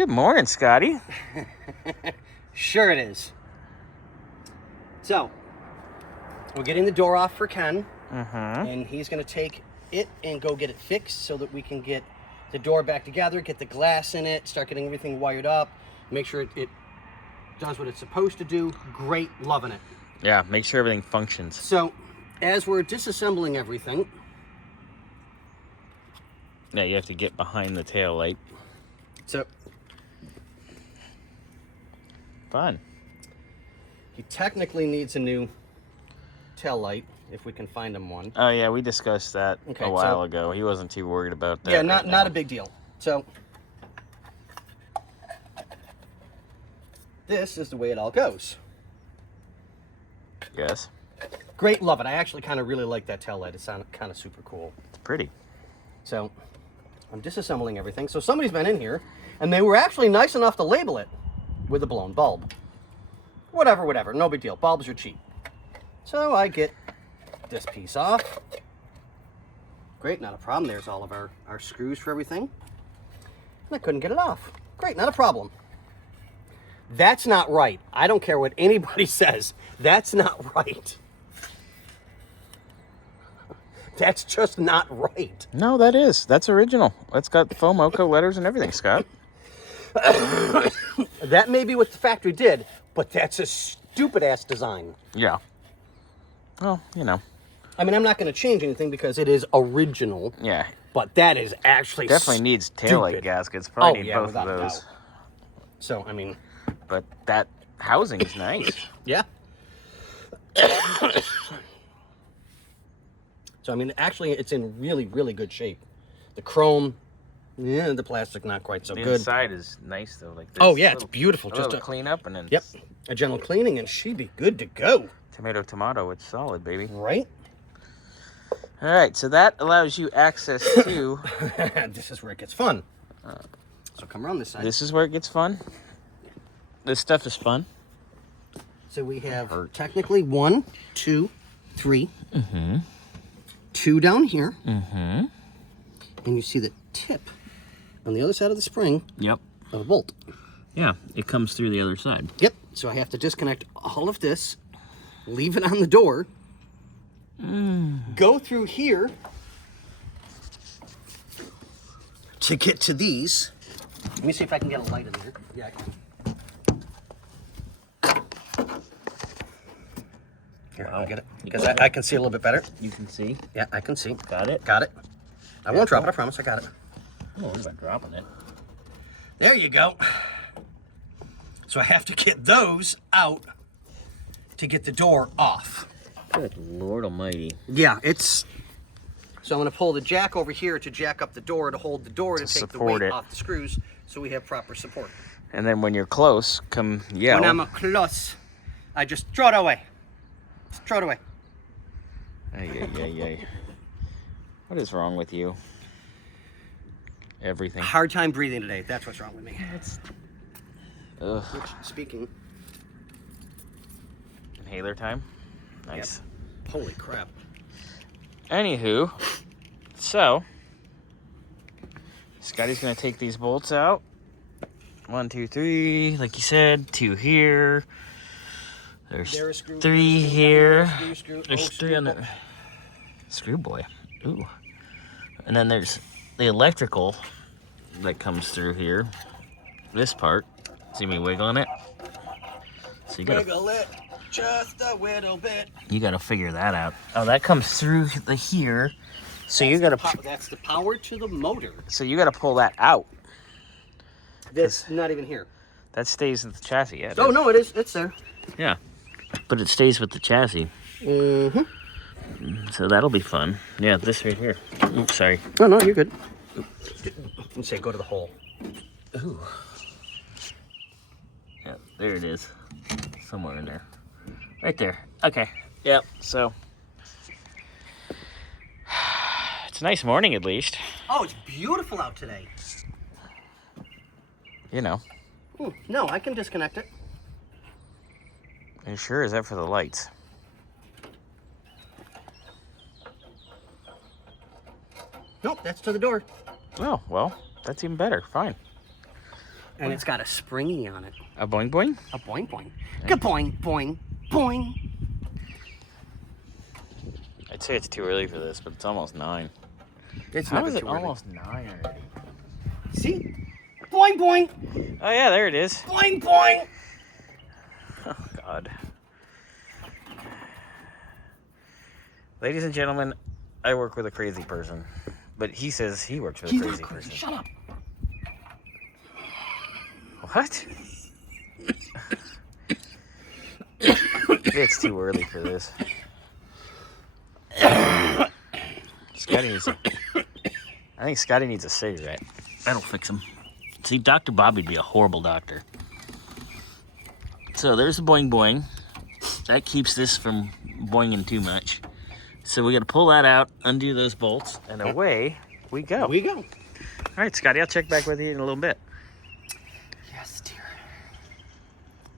Good morning, Scotty. Sure it is. So, we're getting the door off for Ken, and he's going to take it and go get it fixed so that we can get the door back together, get the glass in it, start getting everything wired up, make sure it does what it's supposed to do. Great, loving it. Yeah, make sure everything functions. So, as we're disassembling everything... Yeah, you have to get behind the tail light. So... Fun. He technically needs a new tail light, if we can find him one. Oh, yeah, we discussed that a while ago. He wasn't too worried about that. Yeah, not a big deal. So, this is the way it all goes. Yes. Great, love it. I actually kind of really like that tail light. It sounded kind of super cool. It's pretty. So, I'm disassembling everything. So somebody's been in here, and they were actually nice enough to label it with a blown bulb. Whatever, no big deal. Bulbs are cheap. So I get this piece off. Great, not a problem. There's all of our screws for everything. And I couldn't get it off. Great, not a problem. That's not right. I don't care what anybody says. That's not right. That's just not right. No, that is. That's original. It's got Fomoco letters and everything, Scott. That may be what the factory did, but that's a stupid-ass design. Yeah. Well, you know. I mean, I'm not going to change anything because it is original. Yeah. But that is actually definitely needs taillight gaskets. Probably need both of those. Doubt. So, I mean... But that housing is nice. Yeah. So, I mean, actually, it's in really, really good shape. The chrome, yeah, the plastic, not quite so good. The inside is nice, though. Like this. Oh, yeah, it's beautiful. Just a clean up and then... Yep, a gentle cleaning, and she'd be good to go. Tomato, it's solid, baby. Right? All right, so that allows you access to... This is where it gets fun. So come around this side. This is where it gets fun? This stuff is fun? So we have technically 1, 2, 3. 2 down here. And you see the tip on the other side of the spring. Yep. Of a bolt. Yeah, it comes through the other side. Yep. So I have to disconnect all of this, leave it on the door, go through here to get to these. Let me see if I can get a light in here. Yeah, I can. Here, I'll get it. Because I can see a little bit better. You can see? Yeah, I can see. Got it? Got it. I won't drop it, I promise. I got it. Oh, what about dropping it? There you go. So I have to get those out to get the door off. Good Lord almighty. Yeah, it's... So I'm going to pull the jack over here to jack up the door, to hold the door, to take the weight off the screws, so we have proper support. And then when you're close, come yell. When I'm close, I just throw it away. Just throw it away. Ay. What is wrong with you? Everything. Hard time breathing today. That's what's wrong with me. Ugh. Which, speaking... Inhaler time? Nice. Yep. Holy crap. Anywho, so... Scotty's going to take these bolts out. 1, 2, 3, like you said. 2 here. There's 3 here. There's 3 on the... Screw boy. Ooh. And then there's the electrical that comes through here. This part. See me wiggling it? So you gotta wiggle it just a little bit. You gotta figure that out. Oh, that comes through the here. So you gotta... That's the power to the motor. So you gotta pull that out. That's not even here. That stays with the chassis, yeah. Oh, no, it is. It's there. Yeah. But it stays with the chassis. So that'll be fun. Yeah, this right here. Oops, sorry. Oh, no, you're good. You say go to the hole. Ooh. Yeah, there it is. Somewhere in there. Right there. Okay. Yep, so... It's a nice morning, at least. Oh, it's beautiful out today. You know. No, I can disconnect it. Are you sure? Is that for the lights? Nope, that's to the door. Oh, well, that's even better. Fine. And it's got a springy on it. A boing boing? A boing boing. Good boing boing boing. I'd say it's too early for this, but it's almost 9. It's How never is it too early. almost 9 already? See? Boing boing. Oh yeah, there it is. Boing boing. Oh God. Ladies and gentlemen, I work with a crazy person, but he says he works with a crazy person. Shut up. What? It's too early for this. Scotty needs I think Scotty needs a cigarette. That'll fix him. See, Dr. Bobby'd be a horrible doctor. So there's the boing boing. That keeps this from boinging too much. So we got to pull that out, undo those bolts, and away we go. We go. All right, Scotty, I'll check back with you in a little bit.